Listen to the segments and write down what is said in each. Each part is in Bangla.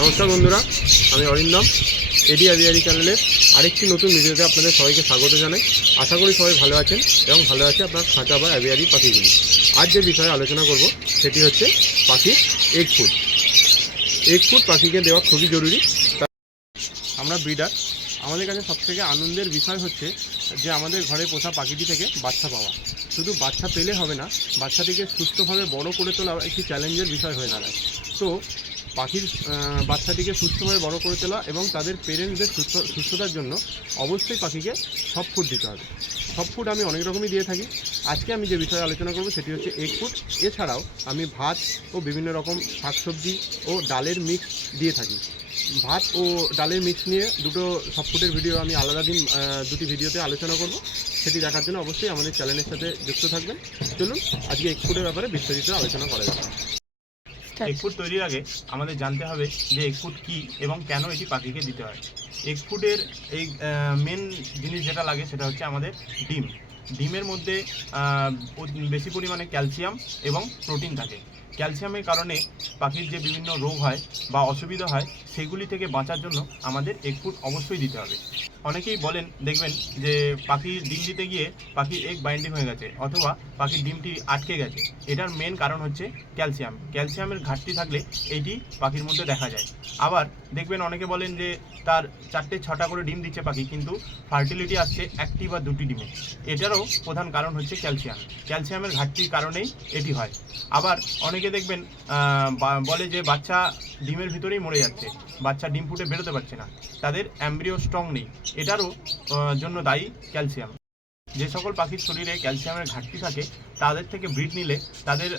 নমস্কার বন্ধুরা, আমি অরিন্দম। এডি অ্যাভিয়ারি চ্যানেলের আরেকটি নতুন ভিডিওতে আপনাদের সবাইকে স্বাগত জানাই। আশা করি সবাই ভালো আছেন এবং ভালো আছে আপনার খাঁচা বা অ্যাভিয়ারি পাখিগুলি। আজ যে বিষয়ে আলোচনা করব সেটি হচ্ছে পাখির এগ ফুড। এগ ফুড পাখিকে দেওয়া খুবই জরুরি। আমরা ব্রিডার, আমাদের কাছে সবথেকে আনন্দের বিষয় হচ্ছে যে আমাদের ঘরে পোষা পাখিটি থেকে বাচ্চা পাওয়া। শুধু বাচ্চা পেলে হবে না, বাচ্চাটিকে সুস্থভাবে বড় করে তোলা একটি চ্যালেঞ্জের বিষয় হয়ে দাঁড়ায়। তো পাখির বাচ্চাটিকে সুস্থভাবে বড় করে তোলা এবং তাদের পেরেন্টসদের সুস্থতার জন্য অবশ্যই পাখিকে সফট ফুড দিতে হবে। সফট ফুড আমি অনেক রকমই দিয়ে থাকি। আজকে আমি যে বিষয়ে আলোচনা করব সেটি হচ্ছে এগ ফুড। এছাড়াও আমি ভাত ও বিভিন্ন রকম শাকসবজি ও ডালের মিক্স দিয়ে থাকি। ভাত ও ডালের মিক্স নিয়ে দুটো সফট ফুডের ভিডিও আমি আলাদা দিন দুটি ভিডিওতে আলোচনা করব। সেটি দেখার জন্য অবশ্যই আমাদের চ্যানেলের সাথে যুক্ত থাকবেন। চলুন আজকে এগ ফুডের ব্যাপারে বিস্তারিত আলোচনা করা যাবে। এগ ফুড তৈরির আগে আমাদের জানতে হবে যে এগ ফুড কী এবং কেন এটি পাখিকে দিতে হয়। এগ ফুডের এই মেন জিনিস যেটা লাগে সেটা হচ্ছে আমাদের ডিম। ডিমের মধ্যে বেশি পরিমাণে ক্যালসিয়াম এবং প্রোটিন থাকে। ক্যালসিয়ামের কারণে পাখির যে বিভিন্ন রোগ হয় বা অসুবিধা হয় সেগুলি থেকে বাঁচার জন্য আমাদের এগ ফুড অবশ্যই দিতে হবে। অনেকেই বলেন, দেখবেন যে পাখির ডিম দিতে গিয়ে পাখির এগ বাইন্ডিং হয়ে গেছে অথবা পাখির ডিমটি আটকে গেছে। এটার মেন কারণ হচ্ছে ক্যালসিয়ামের ঘাটতি থাকলে এইটি পাখির মধ্যে দেখা যায়। আবার দেখবেন অনেকে বলেন যে তার 4-6টা করে ডিম দিচ্ছে পাখি, কিন্তু ফার্টিলিটি আসছে 1টি বা 2টি ডিমে। এটারও প্রধান কারণ হচ্ছে ক্যালসিয়ামের ঘাটতির কারণেই এটি হয়। আবার অনেকে দেখবেন বলে যে বাচ্চা ডিমের ভিতরেই মরে যাচ্ছে, বাচ্চা ডিম ফুটে বেরোতে পারছে না, তাদের অ্যাম্ব্রিও স্ট্রং নেই। এটারও জন্য দায়ী ক্যালসিয়াম। যে সকল পাখির শরীরে ক্যালসিয়ামের ঘাটতি থাকে তাদের থেকে ব্রিড নিলে তাদের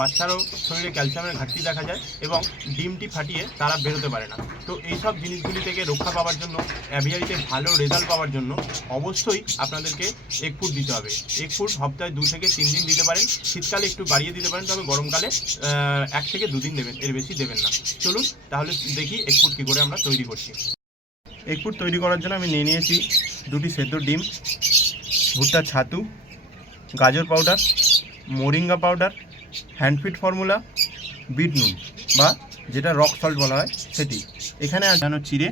বাচ্চারও শরীরে ক্যালসিয়ামের ঘাটতি দেখা যায় এবং ডিমটি ফাটিয়ে তারা বেরোতে পারে না। তো এইসব জিনিসগুলি থেকে রক্ষা পাওয়ার জন্য, অ্যাভিয়ারিতে ভালো রেজাল্ট পাওয়ার জন্য অবশ্যই আপনাদেরকে এগ ফুড দিতে হবে। এগ ফুড সপ্তাহে 2 থেকে 3 দিন দিতে পারেন। শীতকালে একটু বাড়িয়ে দিতে পারেন, তবে গরমকালে 1 থেকে 2 দিন দেবেন, এর বেশি দেবেন না। চলুন তাহলে দেখি এগ ফুড কী করে আমরা তৈরি করছি। এগ ফুড তৈরি করার জন্য আমি নিয়ে নিয়েছি 2টি সেদ্ধ ডিম, ভুট্টার ছাতু, গাজর powder, moringa powder, hand feed formula, beet নুন বা যেটা রক সল্ট বলা হয় সেটি। এখানে আজানো চিড়ে,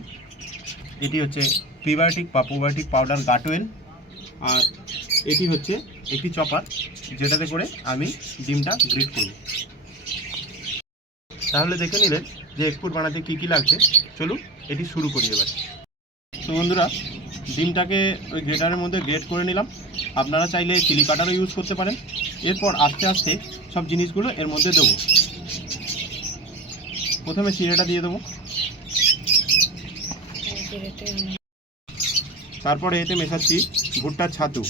এটি হচ্ছে প্রিবায়োটিক বা প্রোবায়োটিক পাউডার গাটোয়েল, আর এটি হচ্ছে একটি চপার যেটাতে করে আমি ডিমটা গ্রেট করব। তাহলে দেখে নিলেন যে এগ ফুড বানাতে কী কী লাগছে। চলুন এটি শুরু করি এবার। তো বন্ধুরা, ডিমটাকে ওই গ্রেটারের মধ্যে গ্রেট করে নিলাম। আপনারা চাইলে চিলি কাটারও ইউজ করতে পারেন। এরপর আস্তে আস্তে সব জিনিসগুলো এর মধ্যে দেবো। প্রথমে চিড়েটা দিয়ে দেবো, তারপরে এতে মেশাচ্ছি ভুট্টার ছাতু,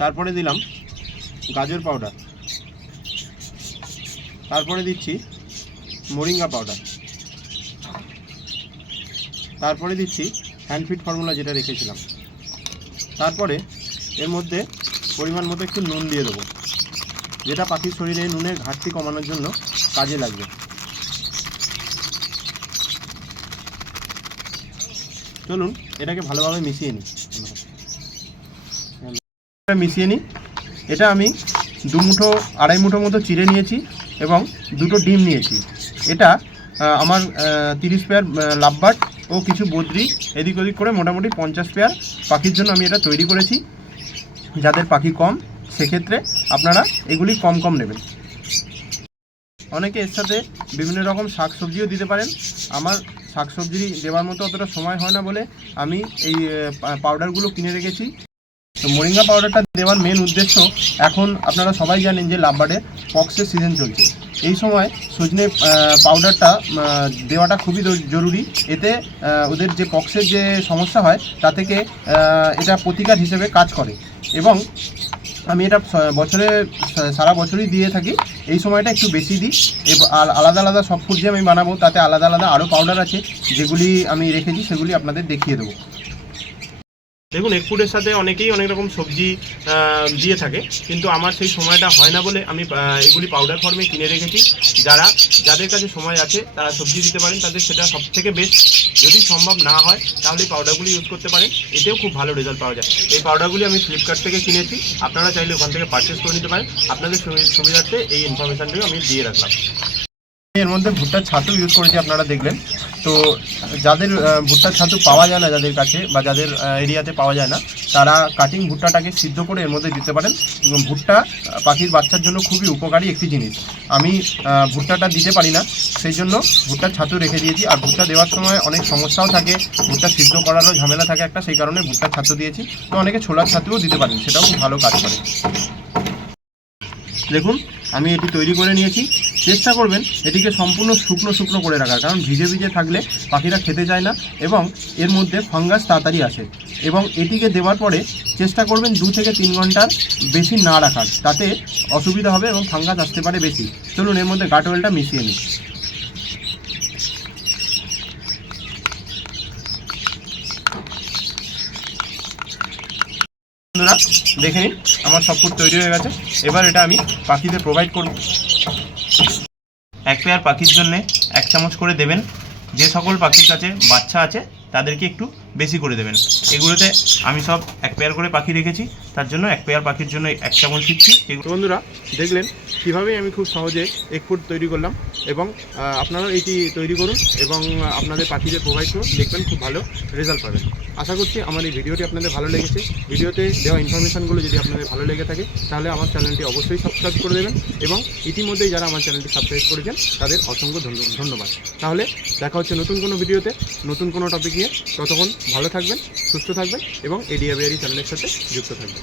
তারপরে দিলাম গাজর পাউডার, তারপরে দিচ্ছি মোরিঙ্গা পাউডার, তারপরে দিচ্ছি হ্যান্ডফিড ফর্মুলা যেটা রেখেছিলাম। তারপরে এর মধ্যে পরিমাণ মতো একটু নুন দিয়ে দেবো, যেটা পাখির শরীরে নুনের ঘাটতি কমানোর জন্য কাজে লাগবে। চলুন এটাকে ভালোভাবে মিশিয়ে নিই। এটা আমি 2-2.5 মুঠো মতো চিড়ে নিয়েছি এবং 2টো ডিম নিয়েছি। এটা আমার 30 পেয়ার লাভবার্ড ও কিছু বদ্রি এদিক ওদিক করে মোটামুটি 50 পেয়ার পাখির জন্য আমি এটা তৈরি করেছি। যাদের পাখি কম সেক্ষেত্রে আপনারা এগুলি কম কম নেবেন। অনেকে এর সাথে বিভিন্ন রকম শাকসবজিও দিতে পারেন। আমার শাকসবজি দেওয়ার মতো অতটা সময় হয় না বলে আমি এই পাউডারগুলো কিনে রেখেছি। তো মোরিঙ্গা পাউডারটা দেওয়ার মেন উদ্দেশ্য, এখন আপনারা সবাই জানেন যে লাভবার্ডের পক্সের সিজন চলছে। এই সময় সজনে পাউডারটা দেওয়াটা খুবই জরুরি। এতে ওদের যে পক্সের যে সমস্যা হয় তা থেকে এটা প্রতিকার হিসেবে কাজ করে এবং আমি এটা বছরে সারা বছরই দিয়ে থাকি। এই সময়টা একটু বেশি দিই। আর আলাদা আলাদা সব ফুড যে আমি বানাবো তাতে আলাদা আলাদা আরও পাউডার আছে যেগুলি আমি রেখেছি, সেগুলি আপনাদের দেখিয়ে দেবো। দেখুন, এগ ফুডের সাথে অনেকেই অনেক রকম সবজি দিয়ে থাকে, কিন্তু আমার সেই সময়টা হয় না বলে আমি এগুলি পাউডার ফর্মে কিনে রেখেছি। যাদের কাছে সময় আছে তারা সবজি দিতে পারেন, তাদের সেটা সবথেকে বেস্ট। যদি সম্ভব না হয় তাহলে এই পাউডারগুলি ইউজ করতে পারেন, এতেও খুব ভালো রেজাল্ট পাওয়া যায়। এই পাউডারগুলি আমি ফ্লিপকার্ট থেকে কিনেছি, আপনারা চাইলে ওখান থেকে পারচেস করে নিতে পারেন। আপনাদের সুবিধার্থে এই ইনফরমেশানটিও আমি দিয়ে রাখলাম। এর মধ্যে ভুট্টার ছাতু ইউজ করেছি, আপনারা দেখলেন। তো যাদের ভুট্টার ছাতু পাওয়া যায় না, যাদের কাছে বা যাদের এরিয়াতে পাওয়া যায় না, তারা কাটিং ভুট্টাটাকে সিদ্ধ করে এর মধ্যে দিতে পারেন। ভুট্টা পাখির বাচ্চার জন্য খুবই উপকারী একটি জিনিস। আমি ভুট্টাটা দিতে পারি না, সেই জন্য ভুট্টার ছাতু রেখে দিয়েছি। আর ভুট্টা দেওয়ার সময় অনেক সমস্যাও থাকে, ভুট্টা সিদ্ধ করারও ঝামেলা থাকে একটা, সেই কারণে ভুট্টার ছাতু দিয়েছি। তো অনেকে ছোলার ছাতুও দিতে পারেন, সেটাও খুব ভালো কাজ করে। দেখুন আমি এটি তৈরি করে নিয়েছি। চেষ্টা করবেন এটিকে সম্পূর্ণ শুকনো শুকনো করে রাখার, কারণ ভিজে ভিজে থাকলে পাখিরা খেতে চায় না এবং এর মধ্যে ফাঙ্গাস তাড়াতাড়ি আসে। এবং এটিকে দেওয়ার পরে চেষ্টা করবেন 2 থেকে 3 ঘন্টার বেশি না রাখার, তাতে অসুবিধা হবে এবং ফাঙ্গাস আসতে পারে বেশি। চলুন এর মধ্যে গাট অয়েলটা মিশিয়ে নিই। বন্ধুরা দেখে নিন আমার সব ফুড তৈরি হয়ে গেছে। এবার এটা আমি পাখিদের প্রোভাইড করব। 1 পেয়ার পাখির জন্য 1 চামচ করে দেবেন। যে সকল পাখির কাছে বাচ্চা আছে তাদেরকে একটু বেশি করে দেবেন। এগুলোতে আমি সব 1 পেয়ার করে পাখি রেখেছি, তার জন্য 1 পেয়ার পাখির জন্য 1 চামচ দিচ্ছি। বন্ধুরা দেখলেন কীভাবে আমি খুব সহজে এগ ফুড তৈরি করলাম, এবং আপনারাও এটি তৈরি করুন এবং আপনাদের পাখিদের প্রোভাইড করুন, দেখবেন খুব ভালো রেজাল্ট পাবেন। আশা করছি আমার এই ভিডিওটি আপনাদের ভালো লেগেছে। ভিডিওতে দেওয়া ইনফরমেশানগুলো যদি আপনাদের ভালো লেগে থাকে তাহলে আমার চ্যানেলটি অবশ্যই সাবস্ক্রাইব করে দেবেন, এবং ইতিমধ্যেই যারা আমার চ্যানেলটি সাবস্ক্রাইব করেছেন তাদের অসংখ্য ধন্যবাদ। তাহলে দেখা হচ্ছে নতুন কোনো ভিডিওতে, নতুন কোনো টপিক নিয়ে। ততক্ষণ ভালো থাকবেন, সুস্থ থাকবেন এবং এডি অ্যাভিয়ারি চ্যানেলের সাথে যুক্ত থাকবেন।